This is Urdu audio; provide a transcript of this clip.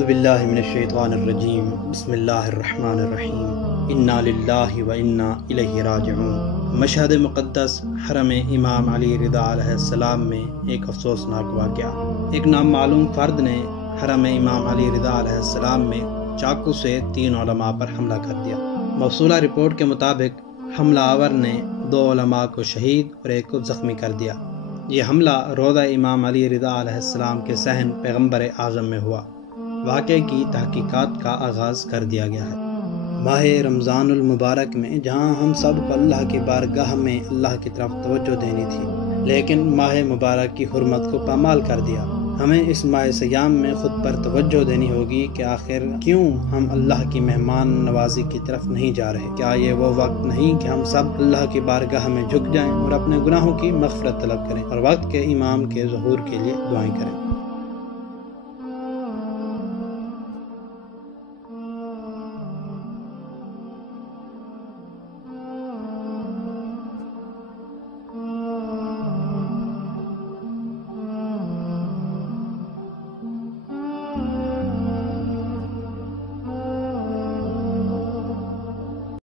اعوذ باللہ من الشیطان الرجیم بسم اللہ الرحمن الرحیم انا للہ و انا الیہ راجعون۔ مشہد مقدس حرم امام علی رضا علیہ السلام میں ایک افسوسناک واقعہ۔ ایک نامعلوم فرد نے حرم امام علی رضا علیہ السلام میں چاقو سے 3 علماء پر حملہ کر دیا۔ موصولہ رپورٹ کے مطابق حملہ آور نے 2 علماء کو شہید اور ایک کو زخمی کر دیا۔ یہ حملہ روضہ امام علی رضا علیہ السلام کے صحن پیغمبر اعظم میں ہوا۔ واقعے کی تحقیقات کا آغاز کر دیا گیا ہے۔ ماہ رمضان المبارک میں جہاں ہم سب کو اللہ کی بارگاہ میں اللہ کی طرف توجہ دینی تھی، لیکن ماہ مبارک کی حرمت کو پامال کر دیا۔ ہمیں اس ماہ سیام میں خود پر توجہ دینی ہوگی کہ آخر کیوں ہم اللہ کی مہمان نوازی کی طرف نہیں جا رہے؟ کیا یہ وہ وقت نہیں کہ ہم سب اللہ کی بارگاہ میں جھک جائیں اور اپنے گناہوں کی مغفرت طلب کریں اور وقت کے امام کے ظہور کے لیے دعائیں کریں؟